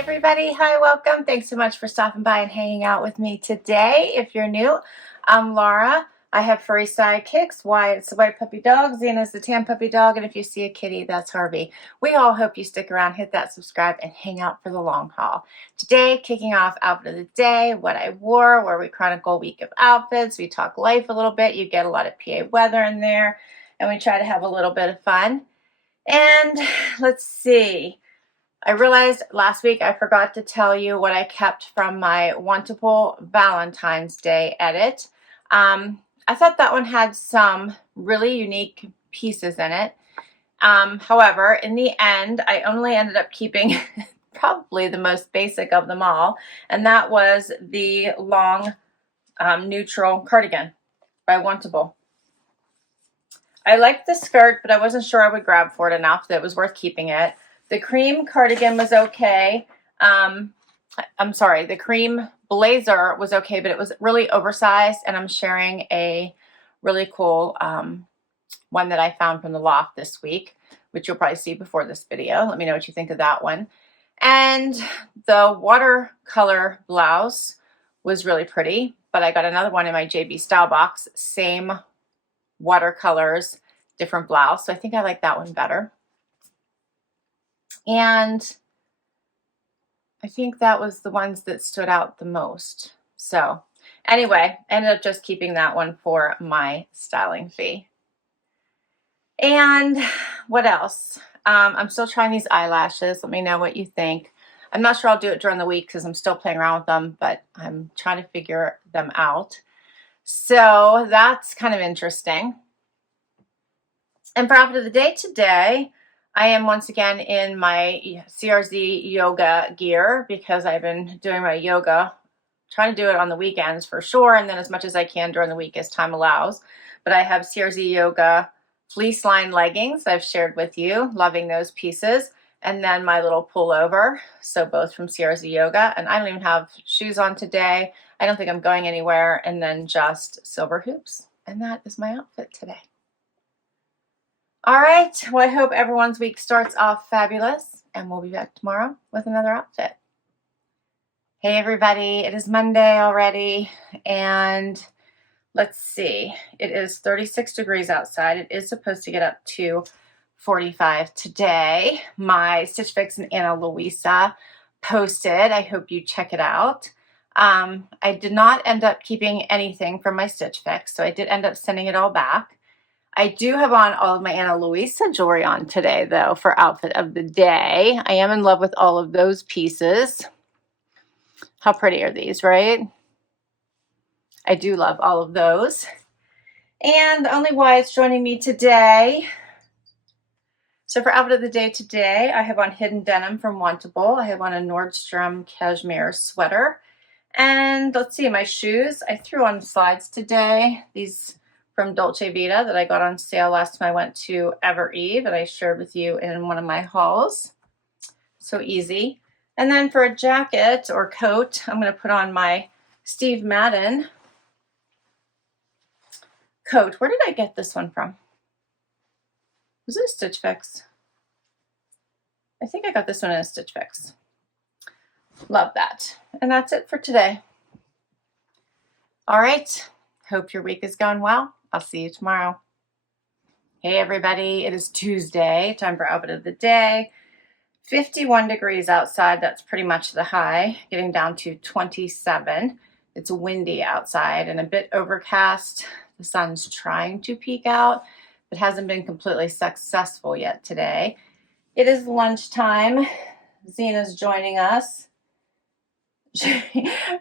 everybody, hi, welcome. Thanks so much for stopping by and hanging out with me today. If you're new, I'm Laura. I have furry sidekicks. Wyatt's the white puppy dog, Zena's the tan puppy dog, and if you see a kitty, that's Harvey. We all hope you stick around, hit that subscribe, and hang out for the long haul. Today, kicking off outfit of the day, what I wore, where we chronicle a week of outfits, we talk life a little bit, you get a lot of PA weather in there, and we try to have a little bit of fun. And let's see. I realized last week I forgot to tell you what I kept from my Wantable Valentine's Day edit. I thought that one had some really unique pieces in it. However, in the end, I only ended up keeping probably the most basic of them all, and that was the long neutral cardigan by Wantable. I liked the skirt, but I wasn't sure I would grab for it enough that it was worth keeping it. The cream cardigan was okay. I'm sorry, the cream blazer was okay, but it was really oversized, and I'm sharing a really cool one that I found from the loft this week, which you'll probably see before this video. Let me know what you think of that one. And the watercolor blouse was really pretty, but I got another one in my JB Stylebox, same watercolors, different blouse. So I think I like that one better. And I think that was the ones that stood out the most. So anyway, I ended up just keeping that one for my styling fee. And what else? I'm still trying these eyelashes. Let me know what you think. I'm not sure I'll do it during the week because I'm still playing around with them, but I'm trying to figure them out. So that's kind of interesting. And for outfit of the day today, I am once again in my CRZ Yoga gear because I've been doing my yoga, trying to do it on the weekends for sure, and then as much as I can during the week as time allows. But I have CRZ Yoga fleece line leggings I've shared with you, loving those pieces, and then my little pullover, so both from CRZ Yoga, and I don't even have shoes on today. I don't think I'm going anywhere, and then just silver hoops, and that is my outfit today. All right, well, I hope everyone's week starts off fabulous, and we'll be back tomorrow with another outfit. Hey, everybody, it is Monday already, and let's see. It is 36 degrees outside. It is supposed to get up to 45 today. My Stitch Fix and Anna Luisa posted. I hope you check it out. I did not end up keeping anything from my Stitch Fix, so I did end up sending it all back. I do have on all of my Anna Luisa jewelry on today, though, for outfit of the day. I am in love with all of those pieces. How pretty are these, right? I do love all of those. And only Wyatt's joining me today. So for outfit of the day today, I have on hidden denim from Wantable. I have on a Nordstrom cashmere sweater. And let's see, my shoes. I threw on slides today. These from Dolce Vita that I got on sale last time I went to Ever Eve that I shared with you in one of my hauls. So easy. And then for a jacket or coat, I'm going to put on my Steve Madden coat. Where did I get this one from? Was it a Stitch Fix? I think I got this one in a Stitch Fix. Love that. And that's it for today. All right. Hope your week is going well. I'll see you tomorrow. Hey everybody, it is Tuesday, time for outfit of the day. 51 degrees outside, that's pretty much the high, getting down to 27. It's windy outside and a bit overcast. The sun's trying to peek out, but hasn't been completely successful yet today. It is lunchtime. Zena's joining us.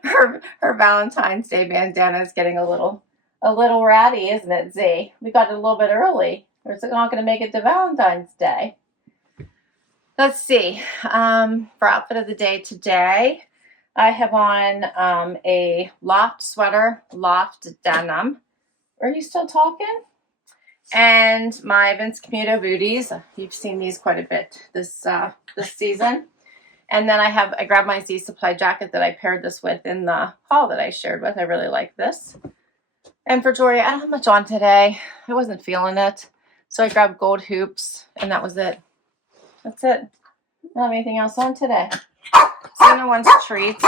Her Valentine's Day bandana is getting a little ratty, isn't it, Z? We got it a little bit early. Or is it not going to make it to Valentine's Day? Let's see. For outfit of the day today, I have on a loft sweater, loft denim. Are you still talking? And my Vince Camuto booties. You've seen these quite a bit this season. And then I grabbed my Z Supply jacket that I paired this with in the haul that I shared with. I really like this. And for jewelry, I don't have much on today. I wasn't feeling it. So I grabbed gold hoops, and that was it. That's it. I don't have anything else on today. Zena wants treats.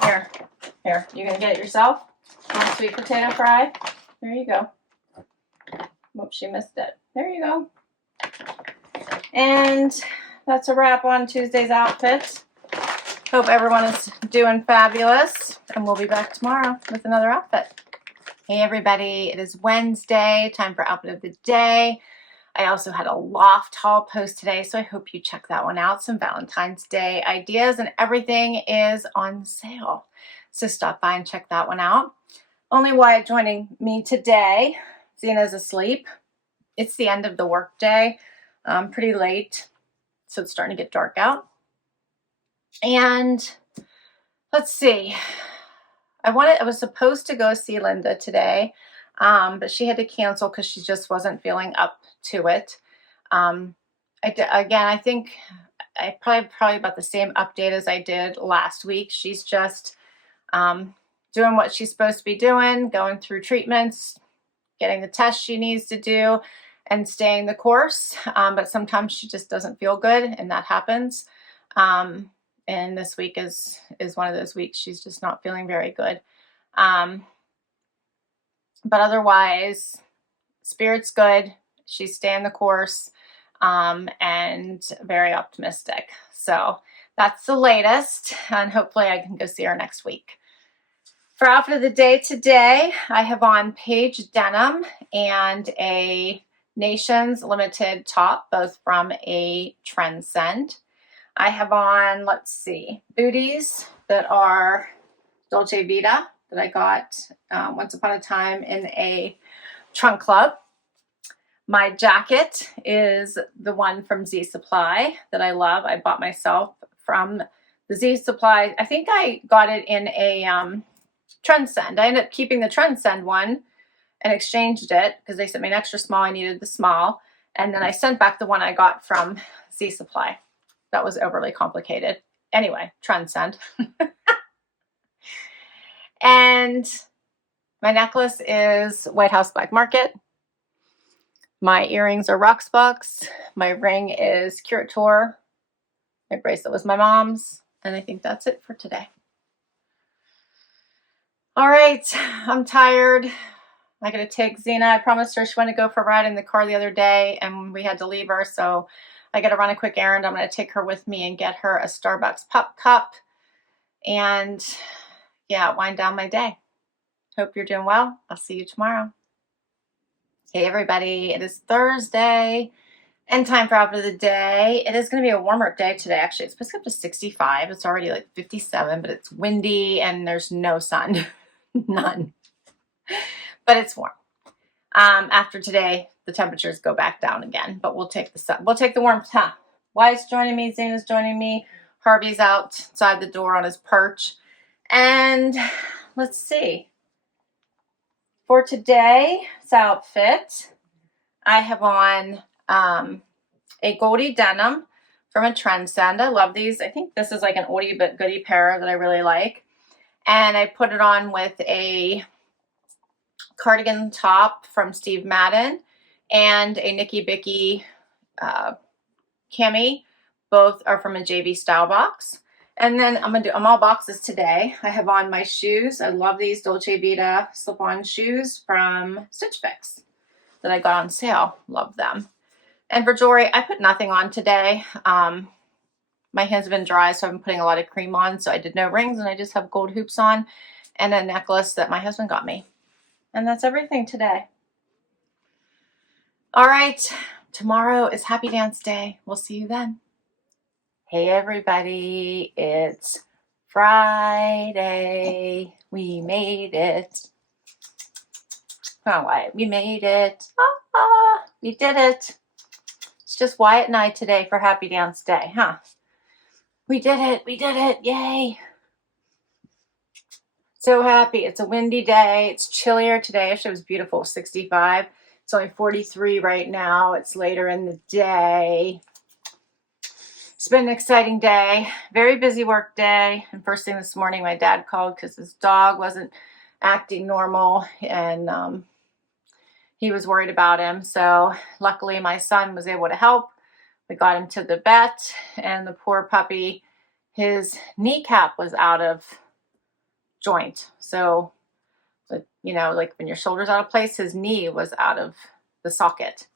Here, you gonna get it yourself? Want sweet potato fry? There you go. Whoops, she missed it. There you go. And that's a wrap on Tuesday's outfit. Hope everyone is doing fabulous, and we'll be back tomorrow with another outfit. Hey everybody, it is Wednesday, time for outfit of the day. I also had a loft haul post today, so I hope you check that one out. Some Valentine's Day ideas and everything is on sale. So stop by and check that one out. Only Wyatt joining me today. Zena's asleep. It's the end of the work day, pretty late, so it's starting to get dark out. And let's see. I was supposed to go see Linda today, but she had to cancel because she just wasn't feeling up to it. I think I probably about the same update as I did last week. She's just doing what she's supposed to be doing, going through treatments, getting the tests she needs to do, and staying the course. But sometimes she just doesn't feel good, and that happens. And this week is one of those weeks she's just not feeling very good. But otherwise, spirit's good. She's staying the course, and very optimistic. So that's the latest, and hopefully I can go see her next week. For outfit of the day today, I have on Paige denim and a Nations Limited top, both from a Trendsend. I have on, let's see, booties that are Dolce Vita that I got once upon a time in a trunk club. My jacket is the one from Z Supply that I love. I bought myself from the Z Supply. I think I got it in a Trendsend. I ended up keeping the Trendsend one and exchanged it because they sent me an extra small. I needed the small. And then I sent back the one I got from Z Supply. That was overly complicated. Anyway, Trendsend. And my necklace is White House Black Market. My earrings are Rocksbox. My ring is Curator. My bracelet was my mom's. And I think that's it for today. All right, I'm tired. I got to take Zena. I promised her she wanted to go for a ride in the car the other day, and we had to leave her, so I got to run a quick errand. I'm going to take her with me and get her a Starbucks pop cup and, yeah, wind down my day. Hope you're doing well. I'll see you tomorrow. Hey, everybody. It is Thursday and time for outfit of the day. It is going to be a warmer day today, actually. It's supposed to get up to 65. It's already like 57, but it's windy and there's no sun. None. But it's warm. After today, the temperatures go back down again, but we'll take the sun. We'll take the warmth. Wyatt's joining me. Zena's joining me. Harvey's outside the door on his perch. And let's see. For today's outfit, I have on a Agolde denim from a Trendsend. I love these. I think this is like an oldie but goodie pair that I really like. And I put it on with a cardigan top from Steve Madden and a Nikibiki Cami. Both are from a JV Stylebox. And then I'm all boxes today. I have on my shoes. I love these Dolce Vita slip-on shoes from Stitch Fix that I got on sale. Love them. And for jewelry, I put nothing on today. My hands have been dry, so I've been putting a lot of cream on. So I did no rings, and I just have gold hoops on and a necklace that my husband got me. And that's everything today. All right. Tomorrow is Happy Dance Day. We'll see you then. Hey, everybody. It's Friday. We made it. Oh, Wyatt, we made it. We did it. It's just Wyatt and I today for Happy Dance Day, huh? We did it. We did it. Yay. So happy. It's a windy day. It's chillier today. Actually, it was beautiful. 65. It's only 43 right now. It's later in the day. It's been an exciting day. Very busy work day. And first thing this morning, my dad called because his dog wasn't acting normal. And he was worried about him. So luckily, my son was able to help. We got him to the vet. And the poor puppy his kneecap was out of joint. So, you know, like when your shoulder's out of place, his knee was out of the socket.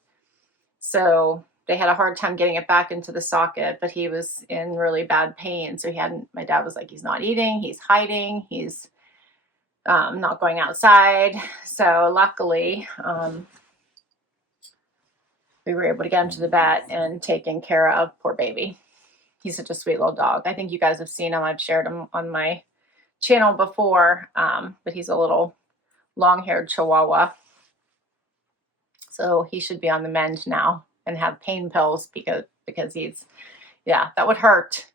So they had a hard time getting it back into the socket, but he was in really bad pain. So my dad was like, he's not eating, he's hiding, he's not going outside. So luckily, we were able to get him to the vet and taken care of. Poor baby. He's such a sweet little dog. I think you guys have seen him. I've shared him on my channel before, but he's a little long-haired Chihuahua. So he should be on the mend now and have pain pills because he's, yeah, that would hurt.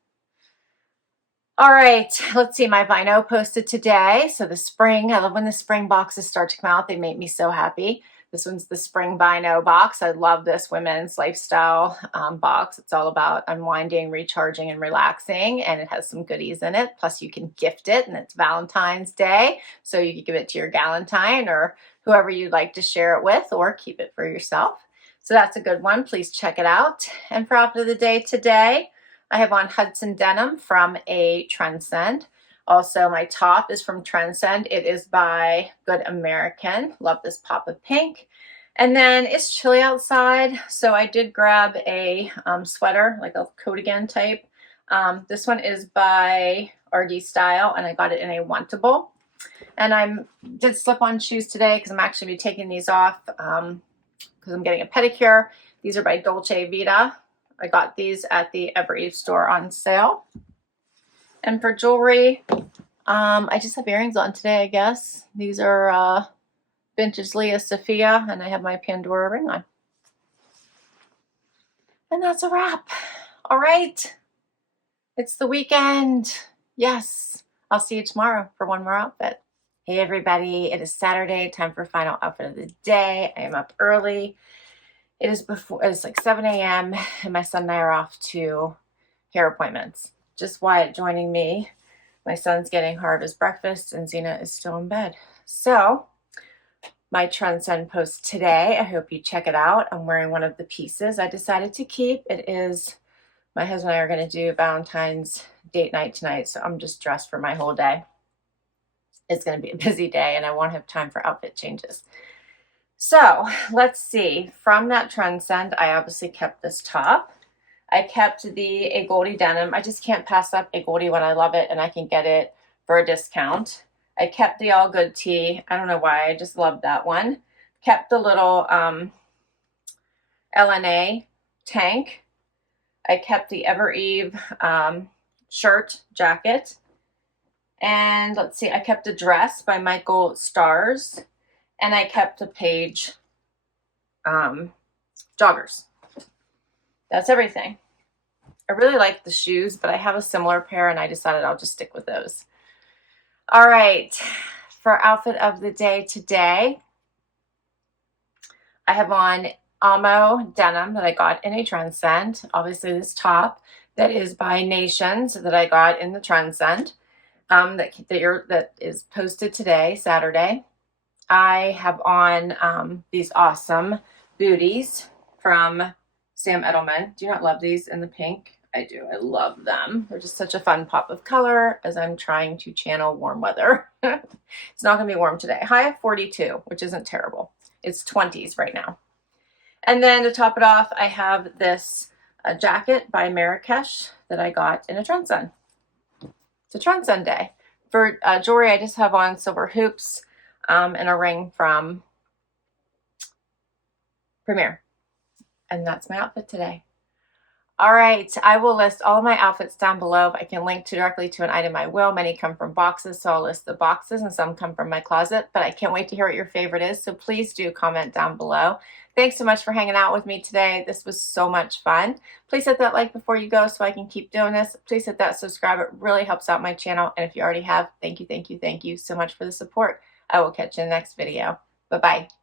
All right, let's see, my Vino posted today. So the spring, I love when the spring boxes start to come out. They make me so happy. This one's the spring Vino box. I love this women's lifestyle box. It's all about unwinding, recharging, and relaxing, and it has some goodies in it. Plus you can gift it, and it's Valentine's Day. So you can give it to your galentine or whoever you'd like to share it with, or keep it for yourself. So that's a good one. Please check it out. And for outfit of the day today, I have on Hudson Denim from a Trendsend. Also, my top is from Trendsend. It is by Good American. Love this pop of pink. And then it's chilly outside, so I did grab a sweater, like a Coatigan type. This one is by RD Style, and I got it in a Wantable. And I did slip-on shoes today because I'm actually taking these off because I'm getting a pedicure. These are by Dolce Vita. I got these at the Ever Eve store on sale. And for jewelry, I just have earrings on today, I guess. These are vintage Leah Sophia, and I have my Pandora ring on. And that's a wrap. All right. It's the weekend. Yes. I'll see you tomorrow for one more outfit. Hey, everybody. It is Saturday. Time for final outfit of the day. I am up early. It's like 7 a.m. and my son and I are off to hair appointments. Just Wyatt joining me. My son's getting Harvest breakfast and Zena is still in bed. So my Trendsend post today, I hope you check it out. I'm wearing one of the pieces I decided to keep. It is, my husband and I are going to do Valentine's date night tonight, so I'm just dressed for my whole day. It's going to be a busy day and I won't have time for outfit changes. So let's see, from that Trendsend, I obviously kept this top. I kept the Agolde denim. I just can't pass up Agolde when I love it and I can get it for a discount. I kept the All Good tee. I don't know why, I just love that one. Kept the little LNA tank. I kept the Ever Eve shirt, jacket. And let's see, I kept a dress by Michael Stars. And I kept the Paige joggers. That's everything. I really like the shoes, but I have a similar pair and I decided I'll just stick with those. All right, for outfit of the day today, I have on Amo denim that I got in a Trendsend. Obviously this top that is by Nations that I got in the Trendsend that is posted today, Saturday. I have on these awesome booties from Sam Edelman. Do you not love these in the pink? I do. I love them. They're just such a fun pop of color as I'm trying to channel warm weather. It's not going to be warm today. High of 42, which isn't terrible. It's 20s right now. And then to top it off, I have this jacket by Marakesh that I got in a Trendsend. It's a Trendsend day. For jewelry, I just have on silver hoops and a ring from Premier. And that's my outfit today. All right, I will list all of my outfits down below. If I can link directly to an item, I will. Many come from boxes, so I'll list the boxes, and some come from my closet. But I can't wait to hear what your favorite is, so please do comment down below. Thanks so much for hanging out with me today. This was so much fun. Please hit that like before you go so I can keep doing this. Please hit that subscribe. It really helps out my channel. And if you already have, thank you, thank you, thank you so much for the support. I will catch you in the next video. Bye-bye.